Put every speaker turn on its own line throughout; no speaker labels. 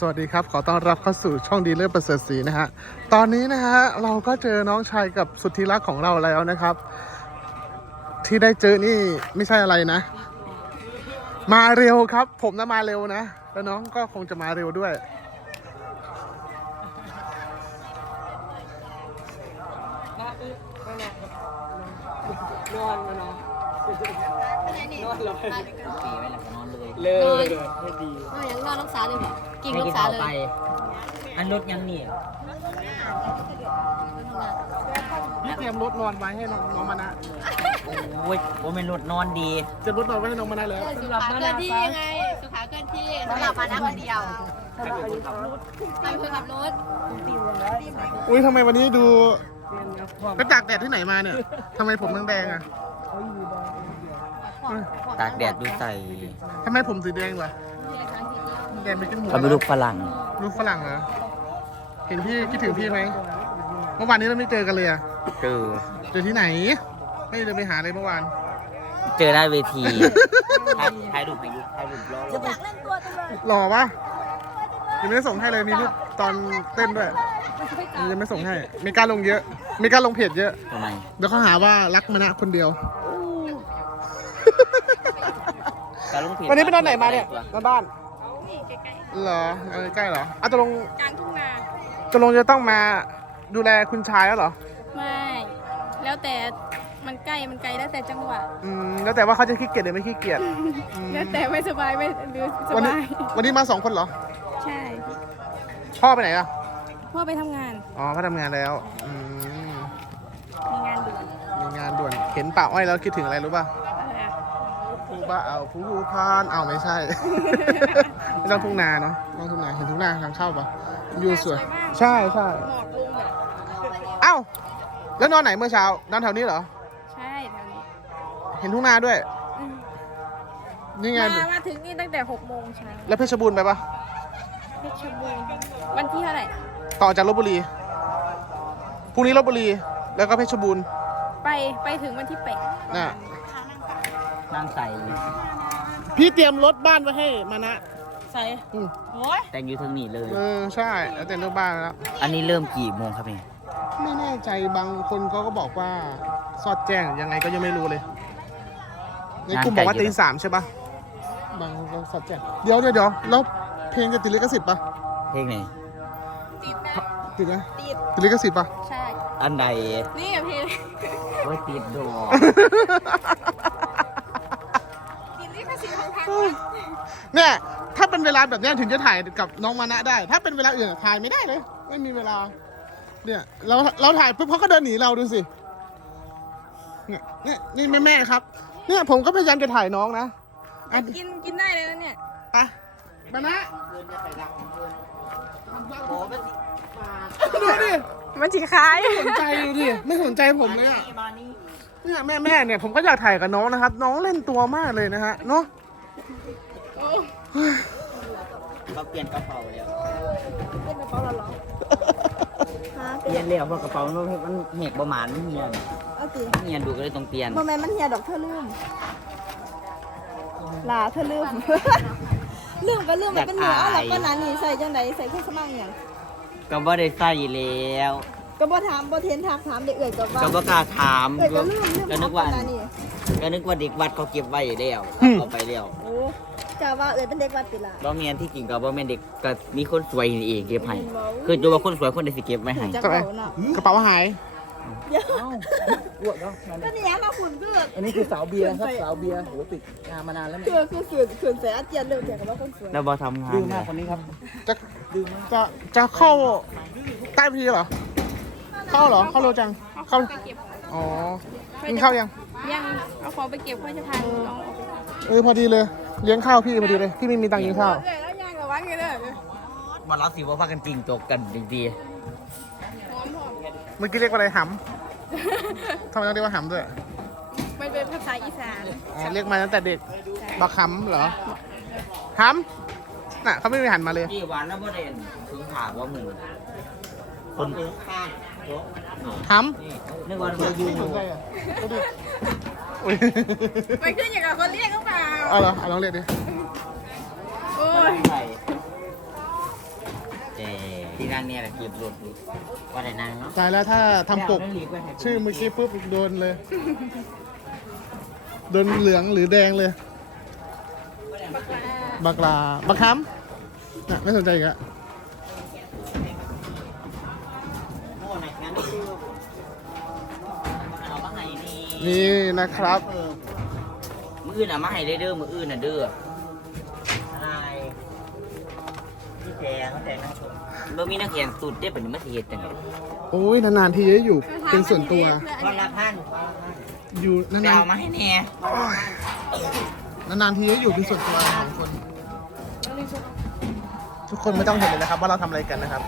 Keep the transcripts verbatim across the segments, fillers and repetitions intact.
สวัสดีครับขอต้อนรับเข้าสู่ช่องดีเลิศประเสริฐศรีนะฮะตอนนี้นะฮะเราก็เจอน้องชายกับสุดที่รักของเราแล้วนะครับที่ได้เจอนี่ไม่ใช่อะไรนะมาเร็วครับผมนะมาเร็วนะแล้วน้องก็คงจะมาเร็วด้วย
นอนมานอนนอนเลยปีไว้แล้วนอนเลยเลยไม่ดี
นอนยังนอนรักษาเลยเหรอกิ่งรักษาเลย
อันรถยังนี่
นี่เตรียมรถนอนไว้ให้น้องน้องมานะ
โอ้ยโอ้เป็นรถนอนดี
จะรถนอนไว้ให้น้องมานะแล้ว
สุขาเคลื่อนที่ยังไงสุขาเคลื่อนที่สำหรับมานะคนเดียวใครเป็นคนขับรถใครเป็นคนขับรถ
อุ้ยทำไมวันนี้ดูไปตากแดดที่ไหนมาเนี่ยทำไมผมแดงๆอ่ะ
ตากแดดดูใส่
ทำไมผมสีแดงล่ะแดงไปกินหมู
เขาเป็นลูกฝรั่ง
ลูกฝรั่งเหรอเห็นพี่คิดถึงพี่ไหมเมื่อวานนี้เราไม่เจอกันเลยอะ
เจอ
เจอที่ไหนไม่ได้เดินไปหาเลยเมื่อวาน
เจอหน้าเวทีถ่ายรูปถ่ายรูปถ่ายรูปรอ
อยากเล่นตัวจังเลย
หล่อปะยังไม่ได้ส่งให้เลยมีรูปตอนเต้นด้วยยังไม่ส่งให้มีการลงเยอะ มีการลงเพจเยอะ
ทำไม
เดี๋ยวเขาหาว่ารักมณะคนเดียว วันนี้ไปนอนไหนมาเนี่ยนอนบ้านเหรอเออใกล้เหรออ่ะจะลง
กลางทุ่งนา
จะลงจะต้องมาดูแลคุณชายแล้วเหรอ
ไม่แล้วแต่มันใกล้มันไกลแล้วแต่จังหวะ
อืมแล้วแต่ว่าเขาจะขี้เกียจหรือไม่ขี้เกียจอืม
แล้วแต่ไม่สบายไม่หรือส
วันนี้
บาย
วันนี้มาสองคนเหรอ
ใช่
พ่อไปไหนอ่ะ
พ่อไปทำงาน
อ๋อเขาทำงานแล้วอืม
มีงานด่วน
มีงานด่วนเห็นป่าอ้อยแล้วคิดถึงอะไรรู้ป่ะ
อะไรอะ
ผู้บ้าเอาผู้พานเอาไม่ใช่ ไม่ต้องทุ่งนาเนาะต้องทุ่งนาเห็นทุ่งนาทางเข้าป่ะอยู่สวยใช่ใช่
หมอกลงแบบ
เอ้าแล้วนอนไหนเมื่อเช้านอนแถวนี้เหรอ
ใช่แถวนี้
เห็นทุ่งนาด้วย
อืม
นี่ไง
มามาถึงนี่ตั้งแต่หกโมงเช้า
แล้วเพชรบูรณ์ไปป่ะ
เพชรบูรณ์วันที่เท่าไหร่
ต่อจากลบบุรีพรุ่งนี้ลบบุรีแล้วก็เพชรบูรณ์
ไปไปถึงวันที่แปด
น่ะ
นั่งใส่
พี่เตรียมรถบ้านไว้ให้มานะ
ใส่
อืม
โอ้ย
แต่งอยู่ทางนี้เลย
เออใช่แล้วแต่งรถบ้านแล้ว
อันนี้เริ่มกี่โมงครับนี่
ไม่แน่ใจบางคนเขาก็บอกว่าสอดแจ้งยังไงก็ยังไม่รู้เลยในกลุ่มบอกว่าตีสามใช่ปะบางคนก็สอดแจ้งเดี๋ยวเดี๋ยวเดี๋ยวแล้วเพลงจะติดลิขสิทธิ์ปะ
เพลงไหน
ติดนะ
ติดไหม
ติด
ติดลิขสิทธิ์ปะ
ใช่
อันใด
นี่กับเพลง
โอ้ยติดดอก
ติดลิขสิทธิ์ของทาง
เนี่ยถ้าเป็นเวลาแบบเนี้ยถึงจะถ่ายกับน้องมานะได้ ถ้าเป็นเวลาอื่นอะถ่ายไม่ได้เลย ไม่มีเวลาเนี่ยเราเราถ่ายปุ๊บเขาก็เดินหนีเราดูสิเนี่ยเนี่ยนี่แม่แม่ครับ เนี่ยผมก็พยายามจะถ่ายน้องนะอ่ะ
กินกินได้เลยนะเนี่ย
ไปมานะดูดิ
มันจีคล้าย
สนใจดูดิไม่สนใจผมเลยอ่ะเนี่ยแม่แม่เนี่ยผมก็อยากถ่ายกับน้องนะครับ น้องเล่นตัวมากเลยนะฮะเนาะ
เขาเปลี่ยนกระเป๋าแล้ว
เป็นกระเป๋าเราเหรอฮะ
เปลี่ยนแล้วเพราะกระเป๋ามันมันเหียกประมาณมันเหียน
เอาสิ
เหียนดูก็เลยต้องเปลี่ยน
โมเมนต์มันเฮียดอกเธอลืมลาเธอลืม ลืมก็ลืมมันเป็นเหียเอาหลักก็นานนี่ใส่จังไหนใส่เครื่องสมั่งอย่าง
ก็บ่ได้ใส่แล้ว
ก็บ่ถามบ่เทนทักถามเด็กเอ่ยก็ว่า
ก็บ่กล้าถาม
เอ่ยก็ลืมลืม
ก็นึก
ทั
ว่า
นานนี่
ก็นึกว่าเด็กวัดเขาเก็บไว้แล้วเอาไปแล้ว
โอ้จ้าว่าเอ่ยเป็นเด็กวัดติละ
บ่แม่นที่จริงก็บ่แม่นเด็กก็มีคนสวยนี่เองเก็บให้คือตัวว่าคนสวยคนใดสิเก็บไว้ให้
จัก
ทำไม
เป๋าเนาะ
กระเป๋าหาย
เดี๋ยว
อ้วกเนาะ
ก็นี่มาขุนเพื่อ
อันนี้คือสาวเบียร์ครับสาวเบียร์โหติดงานมานานแล้วเนี่ย
คือคือขืนขืนเสียอาเจียนเร็วเถียงกับว่าคนสวย
แล้วบ่ทำงาน
ดื้อ
เล
มาก
ย
คนนี้ครับ
จะจะจะเข้าใต้พีเหรอ เข้าเหรอ เข้าเร็วจัง เข้า
ไปเก็บ
อ๋อกินข้าวยัง
ยังเอาของไปเก็บเพื่อจะพาน้องออกไป
เออพอดีเลย เลี้ยงข้าวพี่พอดีเลย พี่ไม่มีตังค์กินข้าว
เอ้ยแล้วยังกับวันกันเลย
บ่รับสิว่าพากันจริงตกกันดี
หอมหอม
เมื่อกี้เรียกว่าอะไรหำทำไมต้องเรียกว่าหำด้วย
มันเป็นภาษาอีสาน
อ๋อเรียกมาตั้งแต่เด็ก บักหำเหรอหำน่ะเขาไม่มีหันมาเลย
ๆที่หวานแล้วบ่ได้ถึงถามว่ามึงคน
ห
นึกว่าบ่อยู่
ำสนใจอ่ะดูดิอุ๊ย
มันขึ้นอยู่กับคนเรียกหรือเปล่า
เอาเหรอเอาลองเรียกดิ
โอ้ย
ใส่แต่ที่นั่งเนี่ยแหละคือรถว่าแต่นั่งเนาะ
ตายแล้วถ้าทำปกชื่อเมื่อกี้ปุ๊บโดนเลย โดนเหลืองหรือแดงเลย บักลา บักคำน่ะไม่สนใจอีกอะ
โอ้ไหนงั้นคือเอามาให้นี่
นี่นะครับ
มืออื่นอ่ะมาให้เด้อมืออื่นอ่ะเด้ออะไรพี่แขงแขงนะชมเรามีนักแข่งสุดได้เป็นมัธยมแต่เนี่ย
โอ้ยนานๆทีจะอยู่เป็นส่วนตัว
วันละพัน
อยู่นา
ไป
น
เอามาให้เนี่ย
ๆนานๆทีจะอยู่เป็นส่วนตัวของคน ทุกคนไม่ต้องเห็นเลยนะครับ ว่าเราทำอะไรกันนะครับ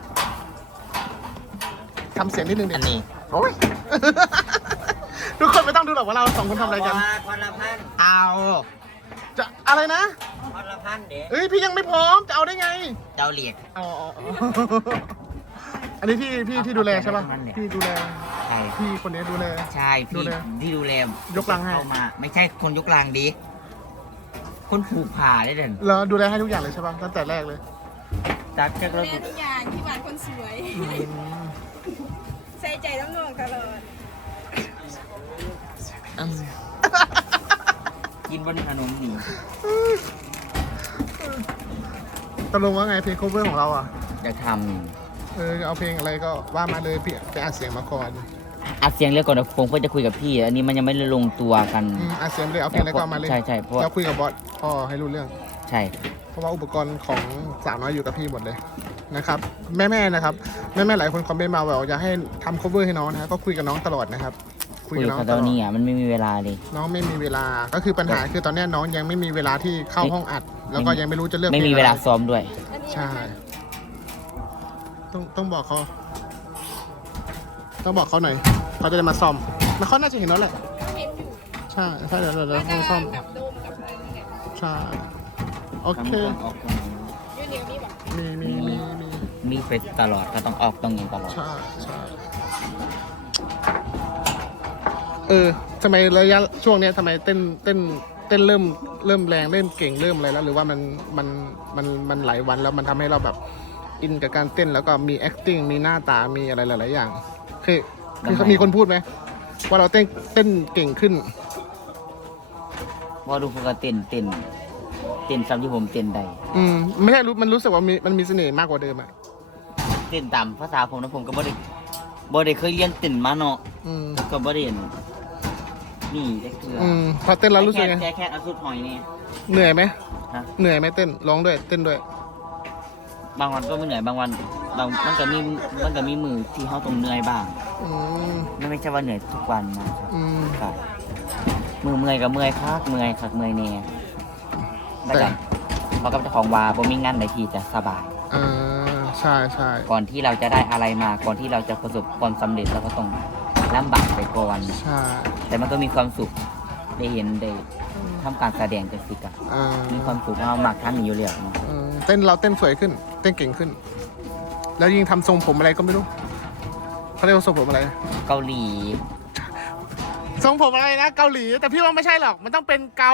ทำเสียงนิดนึงดิ
อันนี้
โอ้ย ทุกคนไม่ต้องดูหรอกว่าเราสองคนทำอะไรกัน
วันละพัน
เอา จะอะไรนะ
วันละพันเด็ก
เอ้ยพี่ยังไม่พร้อมจะเอาได้ไง
เจ้าเหลียก
อ๋ออ๋ออ๋ออันนี้พี่พี่ที่ดูแลใช่ป่ะ
เอาเนี่ย
พี่ดูแล
ใช่
พี่คนนี้ดูแล
ใช่
ดู
พี่
แล
ที่ดูแล
ยกลังให้
เข้ามา ไม่ใช่คนยกลังดิคนผูกผ่าได้เด่น
แล้วดูแลให้ทุกอย่างเลยใช่ป่ะตั้งแต่แรกเลย
จักจัก
ดู
แล้ว
แลทุกอย่างที่บ้านคนสวยใส่ใจน้ำนองตลอด
อืม
กินบนขนมนี่
ตกลงว่าไงเพลง cover ของเราอ่ะ
อยากท
เออเอาเพลงอะไรก็ว่ามาเลยพี่ไปอัดเสียงมาก่อน
ำอัดเสียงเรียกก่อนนะผมก็จะคุยกับพี่ อันนี้มันยังไม่ได้ลงตัวกัน
อืมอัดเสียงเลยเอาเพลงอะไรก็เอามาเลย
ใช่ใช่เพราะว่า
แล้วคุยกับบอสพ่อให้รู้เรื่อง
ใช่
เพราะว่าอุปกรณ์ของสาวน้อยอยู่กับพี่หมดเลยนะครับแม่ๆนะครับแม่ๆหลายคนคอมเมนต์มาว่าอยากให้ทำ cover ให้น้องนะฮะก็คุยกับน้องตลอดนะครับ
คุยกับ
น้อง
เขา
ต
ต
ล
อ
อน ด
นี้อ่ะมันไม่มีเวลาเลย
น้องไม่มีเวลาก็คือปัญหาคือตอนเนี้ยน้องยังไม่มีเวลาที่เข้าห้องอัด แล้วก็ยังไม่รู้จะเลือก
ไม่มี
พง
เวลา
อะไร
ซ้อมด้วย
ใช่ ต้องต้องบอกเขาต้องบอกเขาหน่อยเขาจะได้มาซ่อมแล้วเขาน่าจะเห็นแล้วแหละ
เห็นอยู่
ใช่ใช่เดี๋ยวเดี๋ยวเดี๋ยวต้องซ่อม
กับโดมกับอะไรเนี่ย
ใช่โอเค
ออกก่อน
ยืนเดียวนี้แบบ
มีมีมีมี
มีไปตลอดก็ต้องออกต้องยิงตลอด
ใช่ใช่เออทำไมระยะช่วงเนี้ยทำไมเต้นเต้นเต้นเริ่มเริ่มแรงเริ่มเก่งเริ่มอะไรแล้ว หรือว่ามันมันมันมันหลายวันแล้วมันทำให้เราแบบอินกับการเต้นแล้วก็มี acting มีหน้าตามีอะไรหลาย ๆ อย่างคือคือเขามีคนพูดไหมว่าเราเต้นเต้นเก่งขึ้น
ว่าดูพวกเขาเต้นเต้นเต้นซ้ำที่ผมเต้นได้
อืมไม่ใช่รู้มันรู้สึกว่ามีมันมีเสน่ห์มากกว่าเดิมอ่ะ
เต้นตามภาษาผมนะผมก็บ่ได้บ่ได้เคยเรียนเต้นมาเนาะ
อืม
ก็บ่ได้เรียนนี่ได้คือ
อืมพอเต้นแล้วรู้สึกไง
แค่แค่เอาสุดหอยนี่
เหนื่อยไหม
ฮะ
เหนื่อยไหมเต้นร้องด้วยเต้นด้วย
บางวันก็ไม่เหนื่อยบางวันบางมันก็มีมันก็มีมือที่เขาต้องเหนื่อยบ้าง
อืม
ไม่ไม่ใช่ว่าเหนื่อยทุกวันนะครับ
อืม
ครับมือเมื่อยกับเมื่อยคักเมื่อยคักเมื่อยแน่แล้วกันเพราะกับเจ้าของวาบ่มีงานใดที่จะสบาย
อ่าใช่ใช่
ก่อนที่เราจะได้อะไรมาก่อนที่เราจะประสบความสำเร็จเราก็ต้องลำบากไปก่อน
ใช่
แต่มันก็มีความสุขได้เห็นได้ทำการแสดงจังสิกะ
อ่า
มีความสุขเราหมักท่านอยู่แล้วเนาะ
เออเต้นเราเต้นสวยขึ้น เต้นเก่งขึ้น แล้วยิ่งทำทรงผมอะไรก็ไม่รู้เขาเรียกว่าทรงผมอะไร
เกาหลี
ทรงผมอะไรนะเกาหลี แต่พี่ว่าไม่ใช่หรอก มันต้องเป็นเกา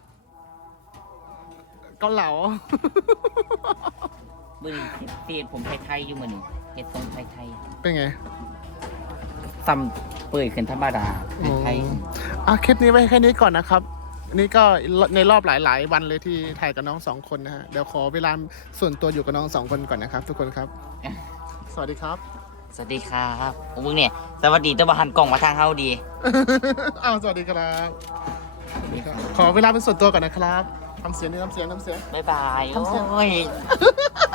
เกาเหลา
มือนี้เตียนผมไทยๆอยู่มือนี้เฮ็ดทรงไทย
เป็นไง
ๆซ้ำเปื่อยขึ้นธรรมดาไทย
อ่ะคลิปนี้ไว้แค่นี้ก่อนนะครับ นี่ก็ในรอบหลาย ๆ วันเลยที่ถ่ายกับน้องสองคนนะฮะ เดี๋ยวขอเวลาส่วนตัวอยู่กับน้องสองคนก่อนนะครับ ทุกคนครับ สวัสดีครับ
สวัสดีครับโอ้มึงเนี่ยสวัสดีแตะวันหันกล่องมาทางเฮาดี
อ้าวสวัสดีครับ ขอเวลาเป็นส่วนตัวก่อนนะครับทำเสียงนี่ทำเสียงทำเสียง
บ๊ายบาย
ทำเสียง
โอ้ย